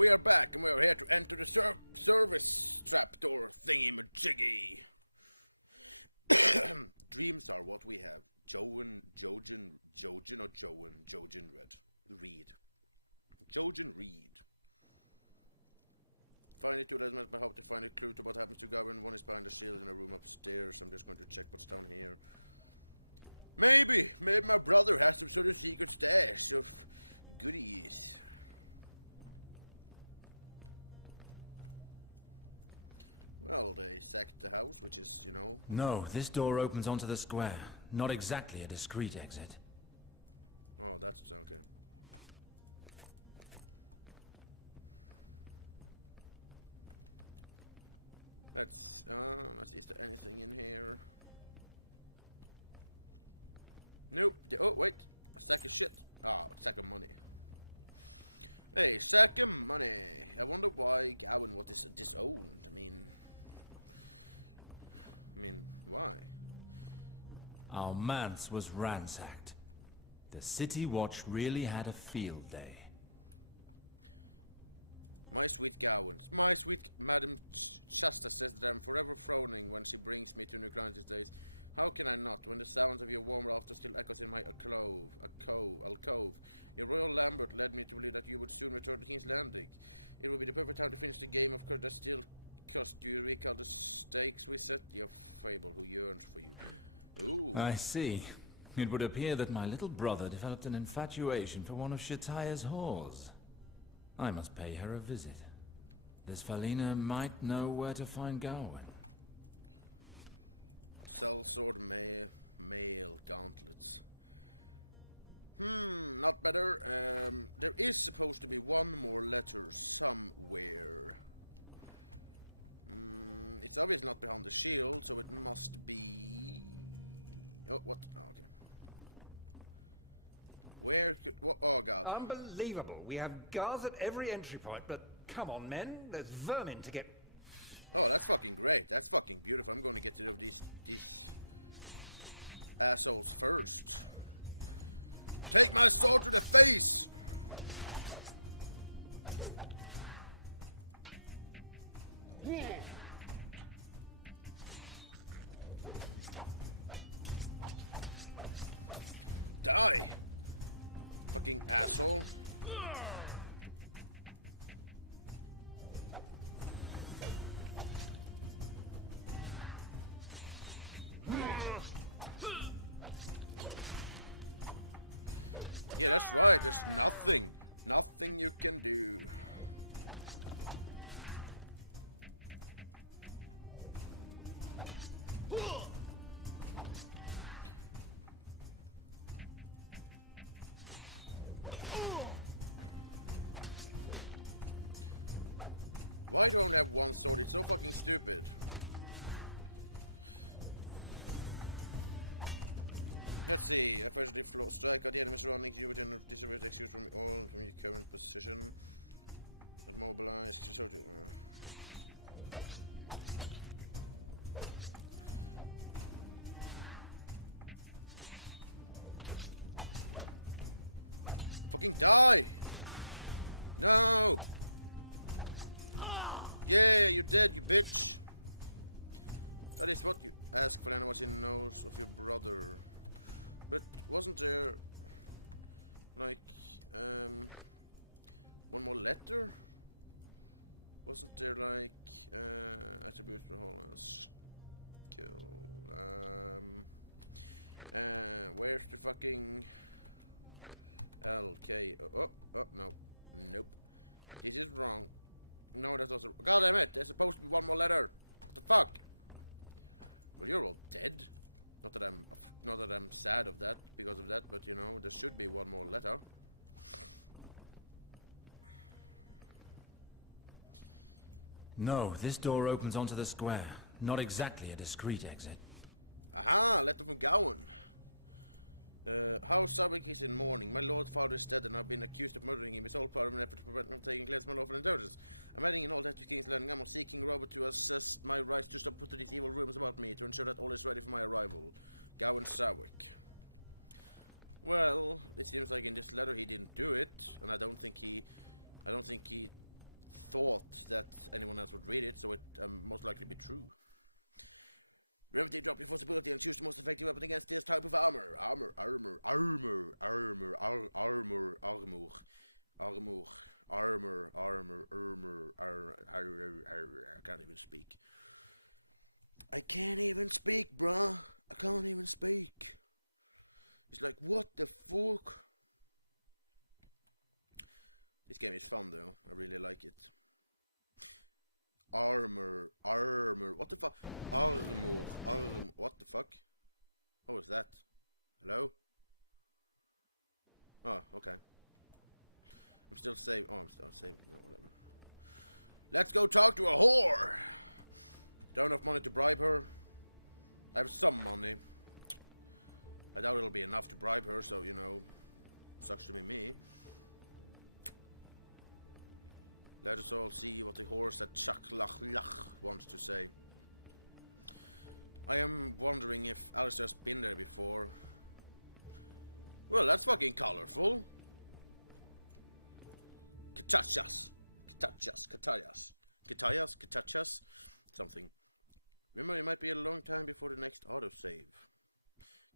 We are back, and we are here to enter the service trapdoor thingy-majiggy. Dreams are what we have. Jojen Reed. Jojen Reed. Finally, two lessons I hope to find a clue to what happens to Goblin. One is behind the shield in a room upstairs. I'm just going to check what's down here. Maybe my brother has some sort of secret stash of goodies. Well, they sacked the house, which is, you know... No, this door opens onto the square. Not exactly a discreet exit. Oh, that's okay. Let's see, is there anything in here? Nope. Oh, wait. A sack of shit. Ah, a sack of money. Hey, sack of money. I wonder why Gawain was disowned. I mean, why? Our manse was ransacked. The City Watch really had a field day. My sweet Gawain, my sweet Madam Shasta says that I'm forever frowning when she brings me to New Ground these days. How can I not, when the sounds of your warm laughter still echoes in my alcove? Your royal Lambert led me to believe that you would soon return to King's Landing. It would be the perfect time to finish the game of course that still cost. Do you recall the stakes we set? Your fable who yearns for you. Ooh. I see. It would appear that my little brother developed an infatuation for one of Shataya's whores. I must pay her a visit. This Falina might know where to find Gawain. Sellsword mail gauntlets. Not better. There is supposed to be one more letter somewhere. It's obviously not behind the shield, so it must be... Oh, what? Oh, okay. Where could... Oh, God. Unbelievable. We have guards at every entry point, but come on, men. There's vermin to get... Oh, that's fucking great. That's fucking beautiful. I'm going to get rid of these assholes first. Take my sword to the face! Die! Fucking asshole. Yeah, that's right. There's nothing you can do. Why do I only have one sword? It's so fucking stupid. Let's see. Efficiently strike at the enemy surroundings you within distribute excuse from all from your current position. Mobilize. Fucking die! No! Yeah, you're dead, you bitch! That is what you ask for anyone who knows of your brother. But wasn't there like one more letter? Wasn't there like attributes for whole skill? Where's the fucking LK? Oh, no. Nope. This is wrong. No, that's also... God damn it! There's supposed to be one more letter! What the fuck? Well, you're all dead. Not that I'm sad of that, because of that, but you know, there should be one more letter. No, this door opens onto the square. Not exactly a discreet exit. Aha! Letter from Gawain. How Sabek is in mourning. My lord father is dead and I've been accused of murdering him. It's all part of an effort to prevent me from taking place of my lawful inheritance. I'm adding in all that to King's Landing. I'm seeking Robert to assess my rights to stop putting these evil rumors about me to ensure that all is ready for my arrival. Gawain Sawick. Well, it seems like in this letter he didn't do it, and I don't think he thought that anyone else would read it, so it most likely be true. Remember to drop your forcibility and choose the most effective weapon against this type of armor. Armor. I can't even speak. I can't even speak, bruh. I can't even speak. It's like, what the fuck? This game is fun though. I really like it. Armor. What the fuck? What the fuck? What was that? Hello? Oh, okay. I'm still saving. Oh, I'm still saving. No, whatever. Let's go talk to a whore! Don't have enough money to bribe her. I have some money. I doubt it'll be enough to bribe her, so, you know, sucks to be me. Let us all see what the horse at Chaklachlach wants to say. I am wondering if Alistair's been there before. Well, that's fucking colorful. Katachas. Something. Remember, it might be a long time before the next autosave.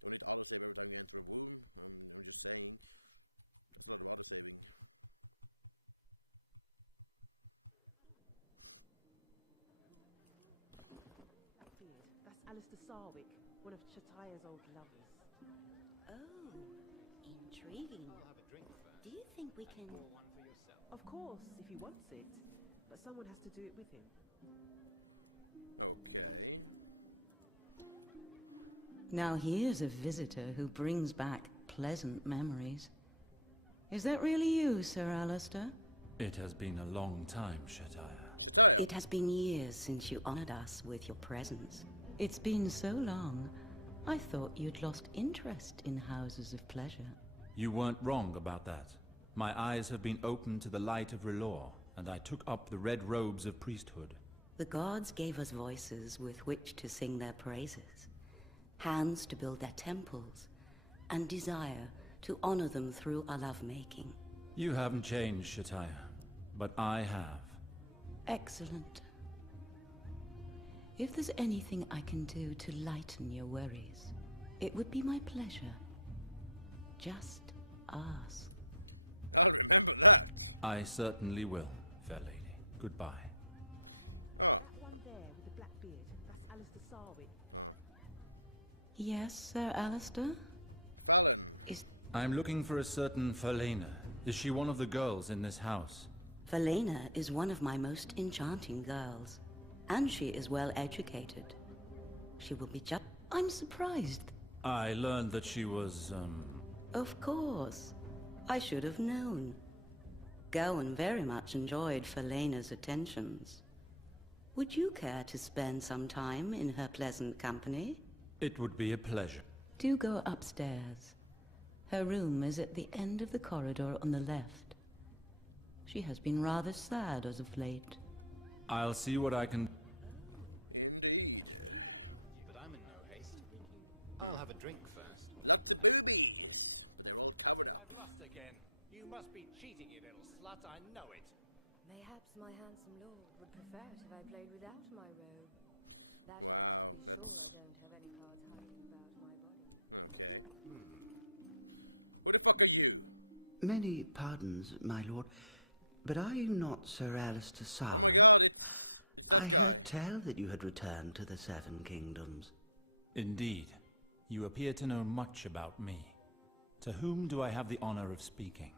Don't need autosave every time you enter a womb. I'm just saying. That's a lot of autosaving. One of Chataya's old lovers. Oh, intriguing. I'll have a drink first. Do you think we can... Pour one for yourself. Of course, if he wants it. But someone has to do it with him. Okay. Now here's a visitor who brings back pleasant memories. Is that really you, Sir Alistair? It has been a long time, Shataya. Chataya. It has been years since you honored us with your presence. It's been so long, I thought you'd lost interest in houses of pleasure. You weren't wrong about that. My eyes have been opened to the light of Relore, and I took up the red robes of priesthood. The gods gave us voices with which to sing their praises, hands to build their temples, and desire to honor them through our lovemaking. You haven't changed, Shataya, but I have. Excellent. If there's anything I can do to lighten your worries, it would be my pleasure. Just ask. I'll remember that. I certainly will, fair lady. Goodbye. Oh. One there with the black beard. That's Alistair Sarwick. Oh. Yes, Sir Alistair? Fallon. I'm looking for a certain Falena. Is she one of the girls in this house? Falena is one of my most enchanting girls, and she is well educated. She will be just... I'm surprised. I learned that she was, Of course. I should have known. Gawain very much enjoyed Falena's attentions. Would you care to spend some time in her pleasant company? It would be a pleasure. Do go upstairs. Her room is at the end of the corridor on the left. She has been rather sad as of late. I'll see what I can... Indeed. But I'm in no haste. Lots of boobies, but they're all covered up. Lust again. You must be cheating, you little slut. I know it. Perhaps my handsome lord would prefer it if I played without my robe. Wow, I that's... don't have any cards hiding about my body. Okay. Who the fuck are you? Many pardons, my lord, but are you not Sir Alistair Sarwick? Oh my god, it's that I guy. could tell that you had returned to the Seven Kingdoms. Indeed. You appear to know much about me. To whom do I have the honor of speaking?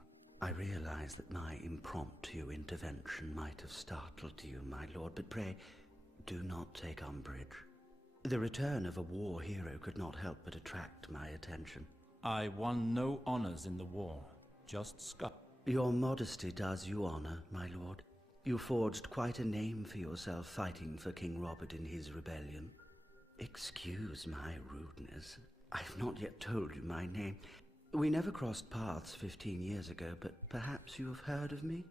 I realize that my impromptu intervention might have startled you, my lord, but pray, do not take umbrage. The return of a war hero could not help but attract my attention. I won no honors in the war, just scut. Your modesty does you honor, my lord. You forged quite a name for yourself fighting for King Robert in his rebellion. Excuse my rudeness. I've not yet told you my name. We never crossed paths 15 years ago, but perhaps you have heard of me?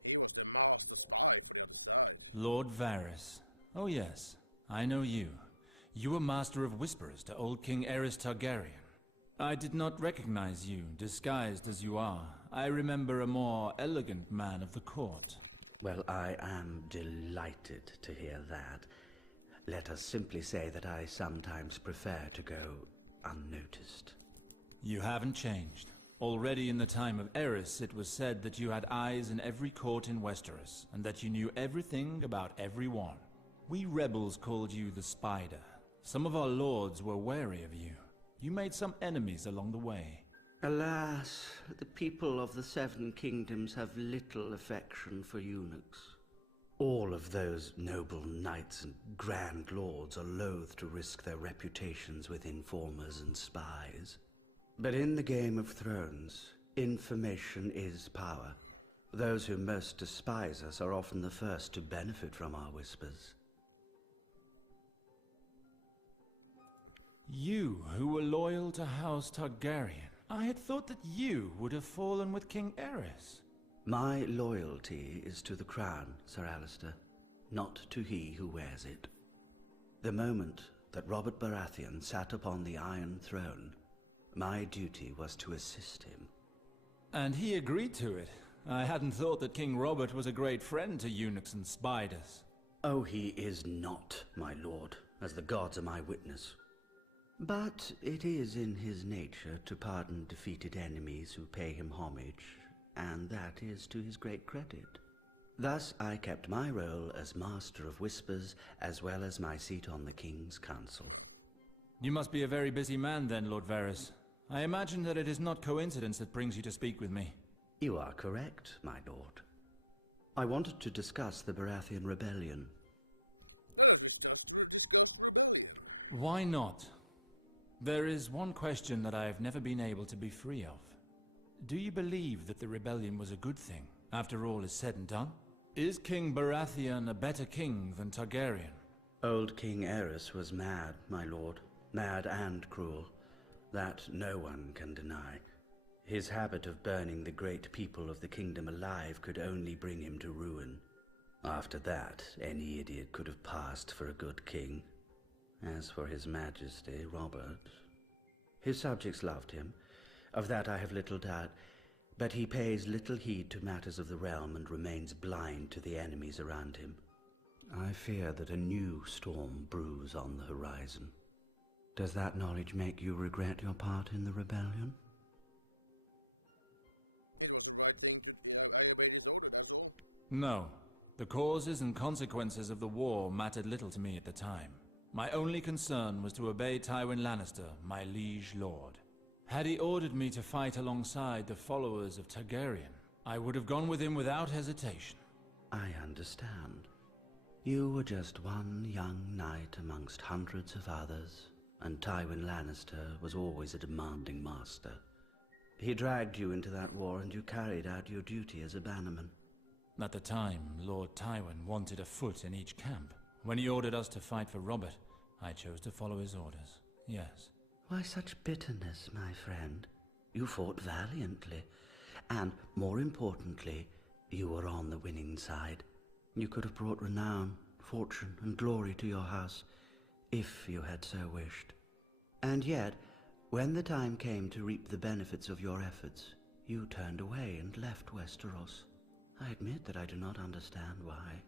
He was the master spy for the other side. Lord Varys. Oh yes, I know you. You were Master of Whisperers to old King Aerys Targaryen. I did not recognize you, disguised as you are. I remember a more elegant man of the court. Well, I am delighted to hear that. Let us simply say that I sometimes prefer to go unnoticed. You haven't changed. Already in the time of Eris, it was said that you had eyes in every court in Westeros, and that you knew everything about everyone. We rebels called you the Spider. Some of our lords were wary of you. You made some enemies along the way. Alas, the people of the Seven Kingdoms have little affection for eunuchs. All of those noble knights and grand lords are loath to risk their reputations with informers and spies. But in the Game of Thrones, information is power. Those who most despise us are often the first to benefit from our whispers. You, who were loyal to House Targaryen, I had thought that you would have fallen with King Eris. My loyalty is to the crown, Sir Alistair, not to he who wears it. The moment that Robert Baratheon sat upon the Iron Throne, my duty was to assist him. And he agreed to it. I hadn't thought that King Robert was a great friend to eunuchs and spiders. Oh, he is not, my lord, as the gods are my witness. But it is in his nature to pardon defeated enemies who pay him homage, and that is to his great credit. Thus I kept my role as Master of Whispers, as well as my seat on the King's Council. You must be a very busy man then, Lord Varys. I imagine that it is not coincidence that brings you to speak with me. You are correct, my lord. I wanted to discuss the Baratheon rebellion. Let us discuss rebellion. Why not? There is one question that I have never been able to be free of. Do you believe that the rebellion was a good thing, after all is said and done? Is King Baratheon a better king than Targaryen? Old King Eris was mad, my lord. Mad and cruel. That no one can deny. His habit of burning the great people of the kingdom alive could only bring him to ruin. After that, any idiot could have passed for a good king. As for his majesty, Robert, his subjects loved him. Of that I have little doubt. But he pays little heed to matters of the realm and remains blind to the enemies around him. I fear that a new storm brews on the horizon. Does that knowledge make you regret your part in the rebellion? It was the right thing to... I obeyed his order, that's all. No. The causes and consequences of the war mattered little to me at the time. My only concern was to obey Tywin Lannister, my liege lord. Had he ordered me to fight alongside the followers of Targaryen, I would have gone with him without hesitation. I understand. You were just one young knight amongst hundreds of others, and Tywin Lannister was always a demanding master. He dragged you into that war and you carried out your duty as a bannerman. At the time, Lord Tywin wanted a foot in each camp. When he ordered us to fight for Robert, I chose to follow his orders, yes. Why such bitterness, my friend? You fought valiantly, and more importantly, you were on the winning side. You could have brought renown, fortune, and glory to your house, if you had so wished. And yet, when the time came to reap the benefits of your efforts, you turned away and left Westeros. I admit that I do not understand why.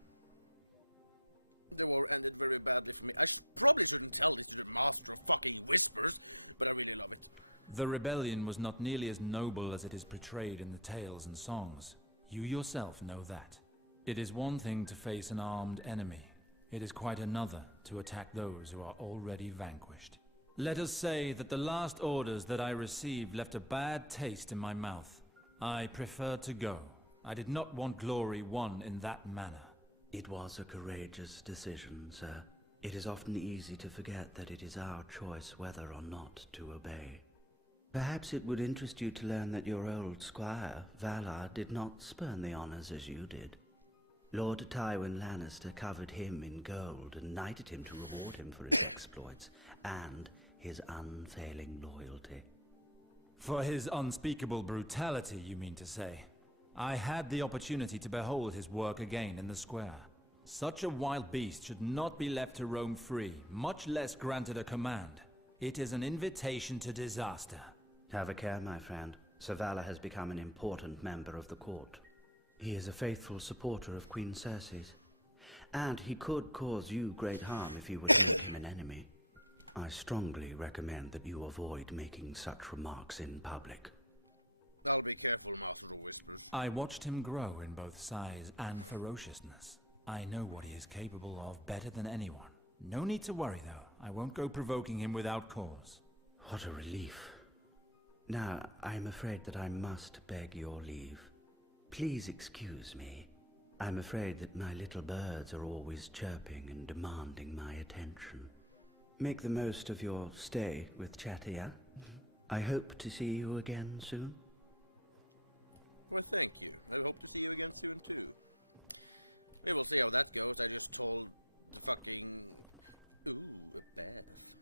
The war ended very badly for me. I probably shouldn't tell this to the Master of fucking Whispers, but I really love it. The rebellion was not nearly as noble as it is portrayed in the tales and songs. You yourself know that. It is one thing to face an armed enemy. It is quite another to attack those who are already vanquished. Let us say that the last orders that I received left a bad taste in my mouth. I preferred to go. I did not want glory won in that manner. It was a courageous decision, sir. It is often easy to forget that it is our choice whether or not to obey. Perhaps it would interest you to learn that your old squire, Valar, did not spurn the honors as you did. Lord Tywin Lannister covered him in gold and knighted him to reward him for his exploits and his unfailing loyalty. For his unspeakable brutality, you mean to say? I had the opportunity to behold his work again in the square. Such a wild beast should not be left to roam free, much less granted a command. It is an invitation to disaster. Have a care, my friend. Zavala has become an important member of the court. He is a faithful supporter of Queen Cersei's, and he could cause you great harm if you were to make him an enemy. I strongly recommend that you avoid making such remarks in public. I'll be careful, Master of Whispers. I watched him grow in both size and ferociousness. I know what he is capable of better than anyone. No need to worry, though. I won't go provoking him without cause. What a relief. Now, I'm afraid that I must beg your leave. Please excuse me. I'm afraid that my little birds are always chirping and demanding my attention. Make the most of your stay with Chattia. I hope to see you again soon. Well, thank you. I hope to see you again soon, too. We will see how that goes. I just told the fucking... Ooh, a bath.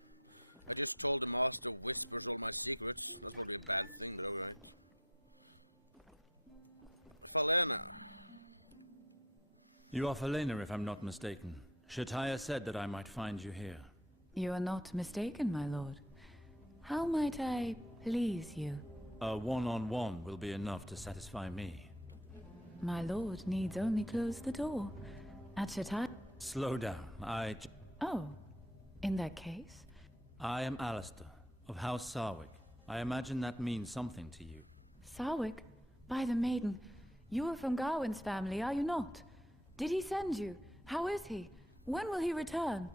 I just told the Master of Whispers all my secrets. That's probably a bad thing, but alright. Falena. You are Falena, if I'm not mistaken. Shataya said that I might find you here. You are not mistaken, my lord. How might I please you? A one-on-one will be enough to satisfy me. My lord needs only close the door. At Shataya... Slow down. Oh, in that case... I am Alistair, of House Sarwick. I imagine that means something to you. Sarwick? By the maiden, you are from Gawain's family, are you not? Did he send you? How is he? When will he return?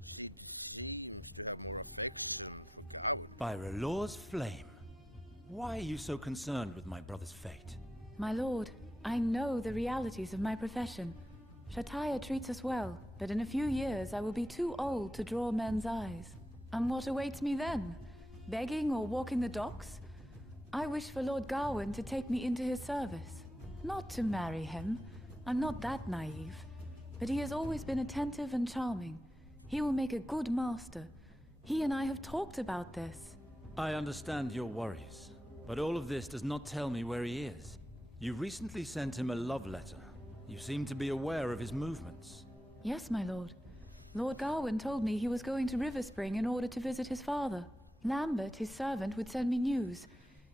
She seems to have more affection for Gawain. By R'hllor's flame. Why are you so concerned with my brother's fate? My lord, I know the realities of my profession. Shataya treats us well, but in a few years I will be too old to draw men's eyes. And what awaits me then? Begging or walking the docks? I wish for Lord Gawain to take me into his service. Not to marry him. I'm not that naive. But he has always been attentive and charming. He will make a good master. He and I have talked about this. I understand your worries, but all of this does not tell me where he is. You recently sent him a love letter. You seem to be aware of his movements. Yes, my lord. Lord Gawain told me he was going to Riverspring in order to visit his father. Lambert, his servant, would send me news.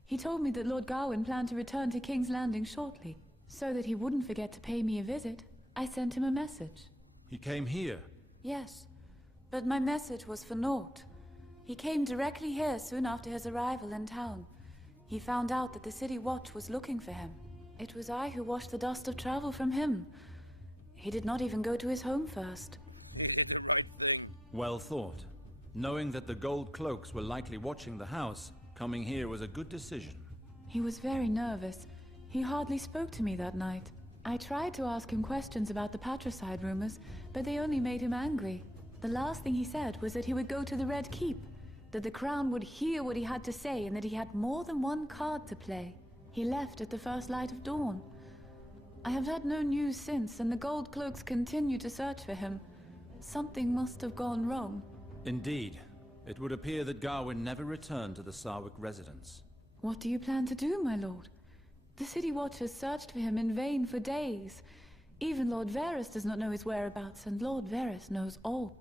He told me that Lord Gawain planned to return to King's Landing shortly. So that he wouldn't forget to pay me a visit, I sent him a message. He came here? Yes, but my message was for naught. He came directly here soon after his arrival in town. He found out that the City Watch was looking for him. It was I who washed the dust of travel from him. He did not even go to his home first. He did the right thing. Well thought. Knowing that the gold cloaks were likely watching the house, coming here was a good decision. He was very nervous. He hardly spoke to me that night. I tried to ask him questions about the patricide rumors, but they only made him angry. The last thing he said was that he would go to the Red Keep, that the Crown would hear what he had to say, and that he had more than one card to play. He left at the first light of dawn. I have had no news since, and the gold cloaks continue to search for him. Something must have gone wrong. Indeed. It would appear that Gawain never returned to the Sarwick residence. What do you plan to do, my lord? The City Watchers searched for him in vain for days. Even Lord Varys does not know his whereabouts, and Lord Varys knows all.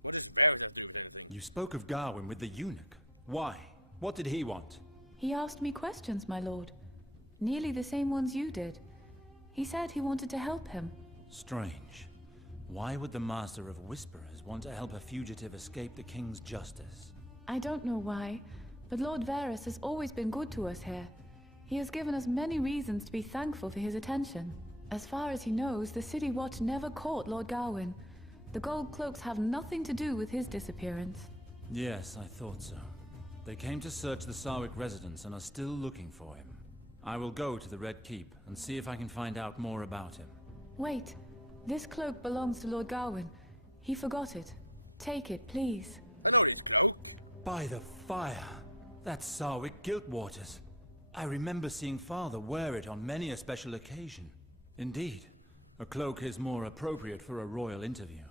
What does Varys have to do with anything? You spoke of Gawain with the eunuch. Why? What did he want? He asked me questions, my lord. Nearly the same ones you did. He said he wanted to help him. Strange. Why would the Master of Whisperers want to help a fugitive escape the King's justice? I don't know why, but Lord Varys has always been good to us here. He has given us many reasons to be thankful for his attention. As far as he knows, the City Watch never caught Lord Gawain. The gold cloaks have nothing to do with his disappearance. Yes, I thought so. They came to search the Sarwick residence and are still looking for him. I will go to the Red Keep and see if I can find out more about him. Wait. This cloak belongs to Lord Gawain. He forgot it. Take it, please. I know this cloak. By the fire! That's Sarwick Giltwaters. I remember seeing Father wear it on many a special occasion. Indeed, a cloak is more appropriate for a royal interview.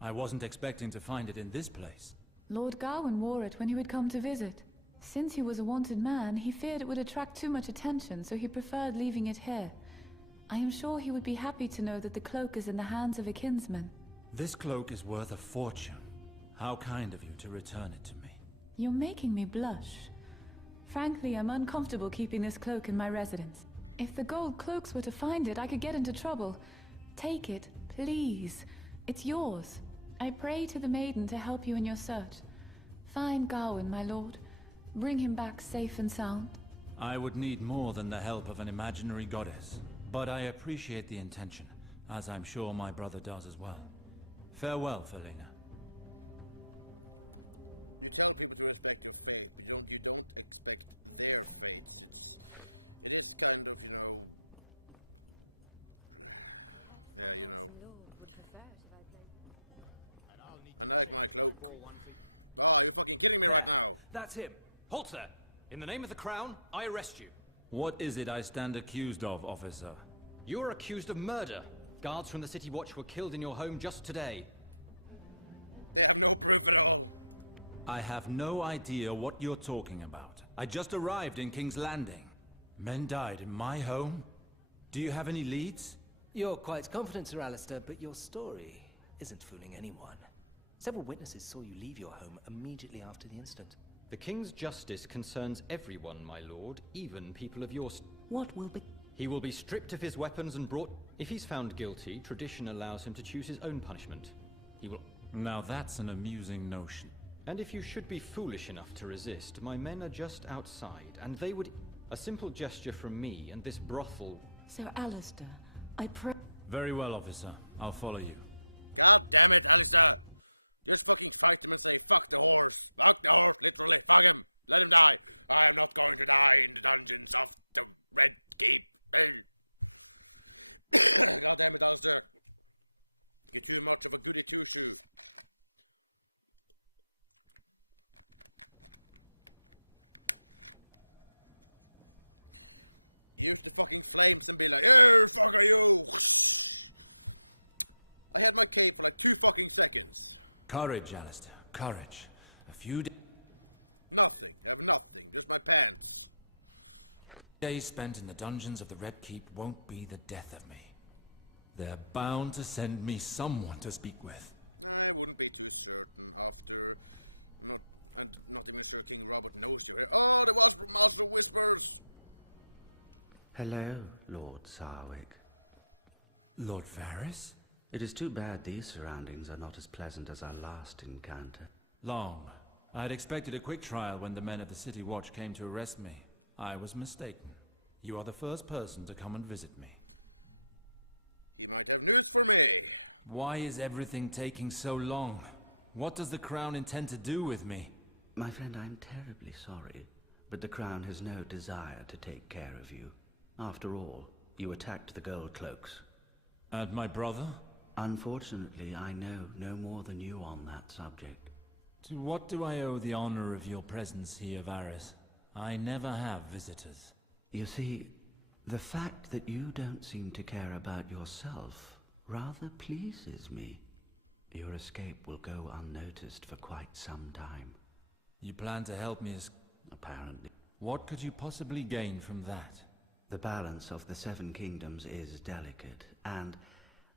I wasn't expecting to find it in this place. Lord Gawain wore it when he would come to visit. Since he was a wanted man, he feared it would attract too much attention, so he preferred leaving it here. I am sure he would be happy to know that the cloak is in the hands of a kinsman. This cloak is worth a fortune. How kind of you to return it to me. You're making me blush. Frankly, I'm uncomfortable keeping this cloak in my residence. If the gold cloaks were to find it, I could get into trouble. Take it, please. It's yours. I pray to the maiden to help you in your search. Find Gawain, my lord. Bring him back safe and sound. I would need more than the help of an imaginary goddess, but I appreciate the intention, as I'm sure my brother does as well. Farewell, Felina. You tell people to respect your faith, but you don't expect their fates. It is kind of, you know, yeah, you know. I like my cloak. Oh, are you fucking kidding me right now? That's him. Halt there. In the name of the crown, I arrest you. What is it I stand accused of, officer? You're accused of murder. Guards from the City Watch were killed in your home just today. They have no proof at all. I have no idea what you're talking about. I just arrived in King's Landing. Men died in my home? Do you have any leads? You're quite confident, Sir Alistair, but your story isn't fooling anyone. Several witnesses saw you leave your home immediately after the incident. The King's justice concerns everyone, my lord, even people of your... What will be... He will be stripped of his weapons and brought... If he's found guilty, tradition allows him to choose his own punishment. He will... Now that's an amusing notion. And if you should be foolish enough to resist, my men are just outside, and they would... A simple gesture from me and this brothel... Sir Alistair, I pray... Very well, officer. I'll follow you. God damn it, Alistair! Just fucking fight him and say, fuck the horse. Fuck the horse, literally. Fuck him. Let him die. I am not going to die in the dungeons of the Red Keep. God damn it, Alistair. You're too much of a goody two-shoe. Use the fucking flames and be like, "Hey, fuck are you?" I had my cape for like 2 fucking seconds. Courage, Alistair. Courage. A few Nothing. I have nothing. Just my pants. days spent in the dungeons of the Red Keep won't be the death of me. They're bound to send me someone to speak with. I wouldn't be too certain after... I'm not even sure King Robert knows you're here. Oh, the Master whispers! Hello, Lord Sarwick. Lord Varys? It is too bad these surroundings are not as pleasant as our last encounter. Long. I had expected a quick trial when the men of the City Watch came to arrest me. I was mistaken. You are the first person to come and visit me. He might have news for me. Why is everything taking so long? What does the Crown intend to do with me? My friend, I'm terribly sorry, but the Crown has no desire to take care of you. After all, you attacked the Gold Cloaks. And my brother? Unfortunately, I know no more than you on that subject. To what do I owe the honor of your presence here, Varys? I never have visitors. You see, the fact that you don't seem to care about yourself rather pleases me. Your escape will go unnoticed for quite some time. You plan to help me Apparently. What could you possibly gain from that? The balance of the Seven Kingdoms is delicate, and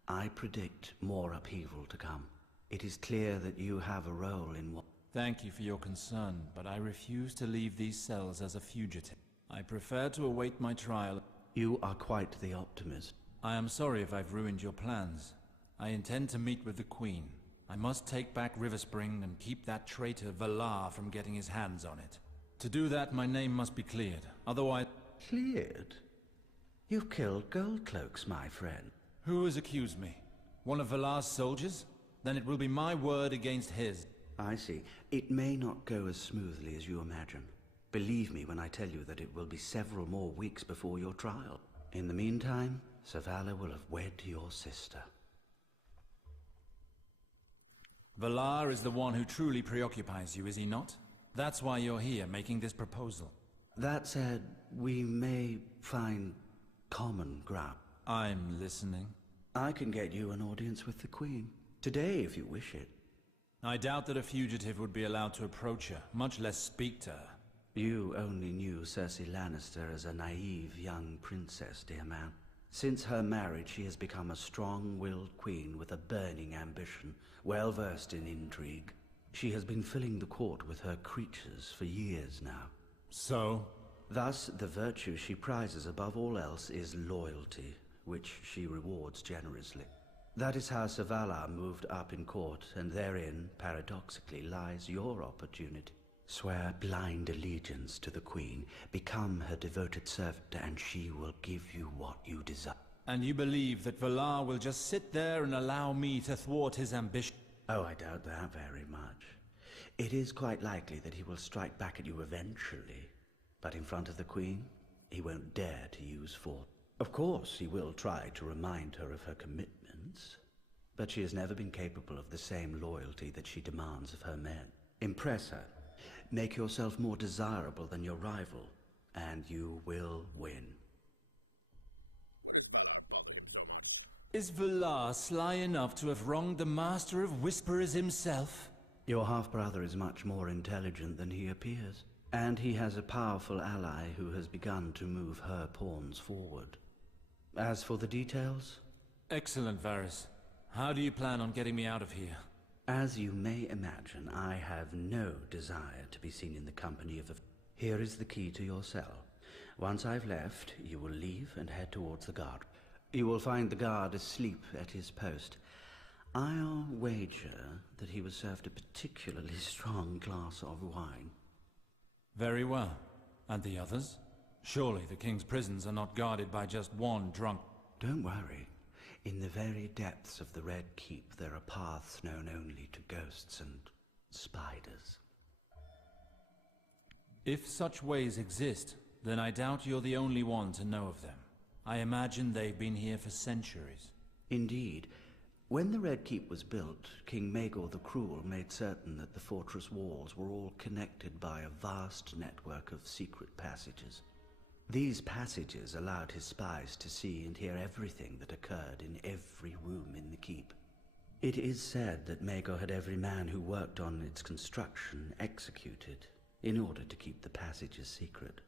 I predict more upheaval to come. It is clear that you have a role in what... Thank you for your concern, but I refuse to leave these cells as a fugitive. I prefer to await my trial. You are quite the optimist. I am sorry if I've ruined your plans. I intend to meet with the Queen. I must take back Riverspring and keep that traitor Valar from getting his hands on it. To do that, my name must be cleared. Otherwise... Cleared? You've killed Gold Cloaks, my friend. Who has accused me? One of Valar's soldiers? Then it will be my word against his. I see. It may not go as smoothly as you imagine. Believe me when I tell you that it will be several more weeks before your trial. In the meantime, Savala will have wed your sister. Valar is the one who truly preoccupies you, is he not? That's why you're here, making this proposal. That said, we may find common ground. I'm listening. I can get you an audience with the Queen. Today, if you wish it. I doubt that a fugitive would be allowed to approach her, much less speak to her. You only knew Cersei Lannister as a naive young princess, dear man. Since her marriage, she has become a strong-willed queen with a burning ambition, well-versed in intrigue. She has been filling the court with her creatures for years now. So? Thus, the virtue she prizes above all else is loyalty, which she rewards generously. That is how Sir Valar moved up in court, and therein, paradoxically, lies your opportunity. Swear blind allegiance to the Queen, become her devoted servant, and she will give you what you desire. And you believe that Valar will just sit there and allow me to thwart his ambition? Oh, I doubt that very much. It is quite likely that he will strike back at you eventually, but in front of the Queen, he won't dare to use force. Of course, he will try to remind her of her commitments, but she has never been capable of the same loyalty that she demands of her men. Impress her. Make yourself more desirable than your rival, and you will win. What does Valar bother him so much? Is Valar sly enough to have wronged the Master of Whisperers himself? Your half-brother is much more intelligent than he appears, and he has a powerful ally who has begun to move her pawns forward. As for the details... Excellent, Varys. How do you plan on getting me out of here? As you may imagine, I have no desire to be seen in the company of a... Here is the key to your cell. Once I've left, you will leave and head towards the guard. You will find the guard asleep at his post. I'll wager that he was served a particularly strong glass of wine. Very well. And the others? Surely the king's prisons are not guarded by just one drunk... Don't worry. In the very depths of the Red Keep, there are paths known only to ghosts and spiders. If such ways exist, then I doubt you're the only one to know of them. I imagine they've been here for centuries. Indeed. When the Red Keep was built, King Maegor the Cruel made certain that the fortress walls were all connected by a vast network of secret passages. These passages allowed his spies to see and hear everything that occurred in every room in the keep. It is said that Maegor had every man who worked on its construction executed in order to keep the passages secret.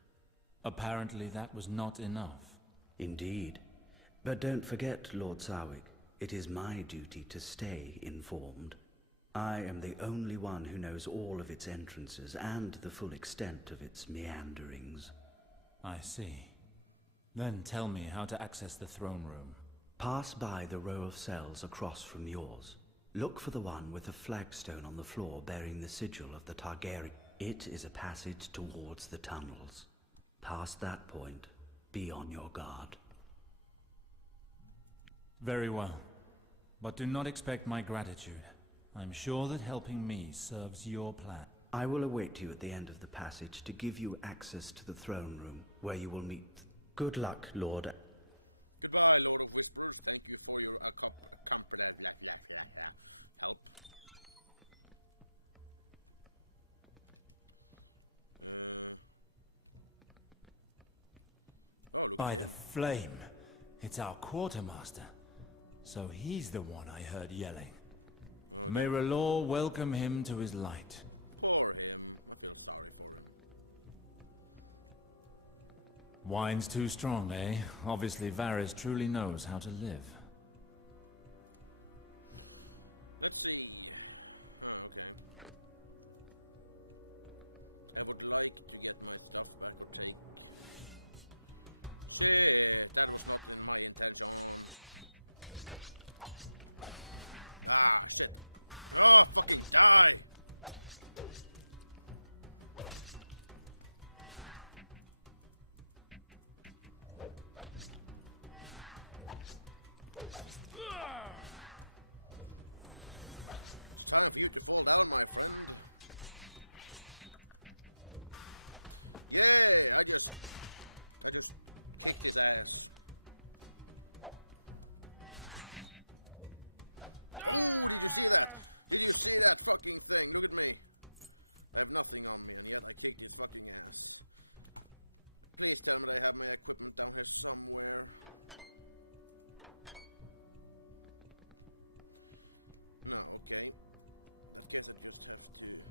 Apparently that was not enough. Indeed. But don't forget, Lord Sarwick, it is my duty to stay informed. I am the only one who knows all of its entrances and the full extent of its meanderings. I see. Then tell me how to access the throne room. Pass by the row of cells across from yours. Look for the one with the flagstone on the floor bearing the sigil of the Targaryen. It is a passage towards the tunnels. Past that point, be on your guard. Very well. But do not expect my gratitude. I'm sure that helping me serves your plan. I will await you at the end of the passage to give you access to the throne room, where you will meet. Good luck, Lord. Goodbye, Lord of Whisperers. Thank you for your help. Oh, look By at the him. flame. It's our quartermaster. So he's the one I heard yelling. Okay. May R'hllor welcome him to his light. Poor him. I feel sorry for him. Wine's too strong, eh? Obviously Varys truly knows how to live. Let's see. Oh, okay. I would like to get my stuff back or take... Shit, that was not in my intention. Ah, shit. Oh, fucking die! It's time for you to fall down, my friend. Yeah, I just kicked his ass. Oh, did you see that? Did you see that fucking thing? Look at me. I have nothing on me, and yet I kicked his fucking ass. Please tell me that I have my equipment down here somewhere. No, okay. In that case, I just have to...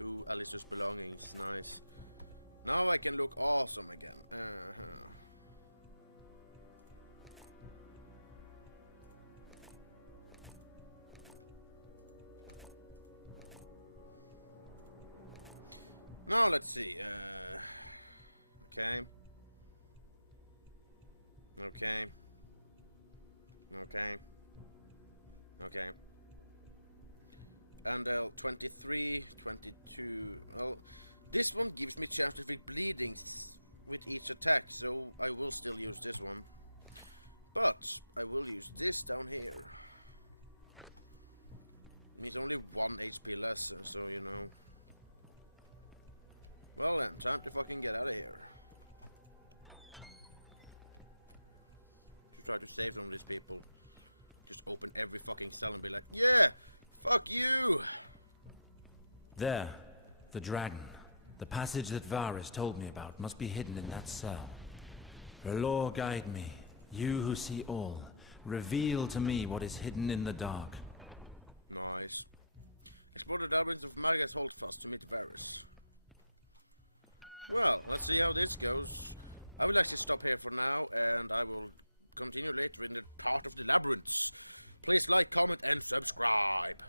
Ooh, Alistair's belongings. Nice. Now I can look awesome again. Now let's see. Okay. Okay. Okay. Okay. And 23, 22. Well, this one gives me chance to inflict bleeding with each attack, so I will still use this one. But I will use this down here. Means only 1 HP less, so you know. Well then, time to fucking get out of here. To try to save some of these people. Just open every fucking cell and be like, yeah, fuck you! There, the dragon. The passage that Varys told me about must be hidden in that cell. Lore, guide me. You who see all, reveal to me what is hidden in the dark. Nice. Explore the labyrinth of Margaret's Holdfast to meet Varys. Well, let's see how this goes. I will actually stop here for now, and I will continue later in the part of the labyrinths. Please like, comment, and subscribe.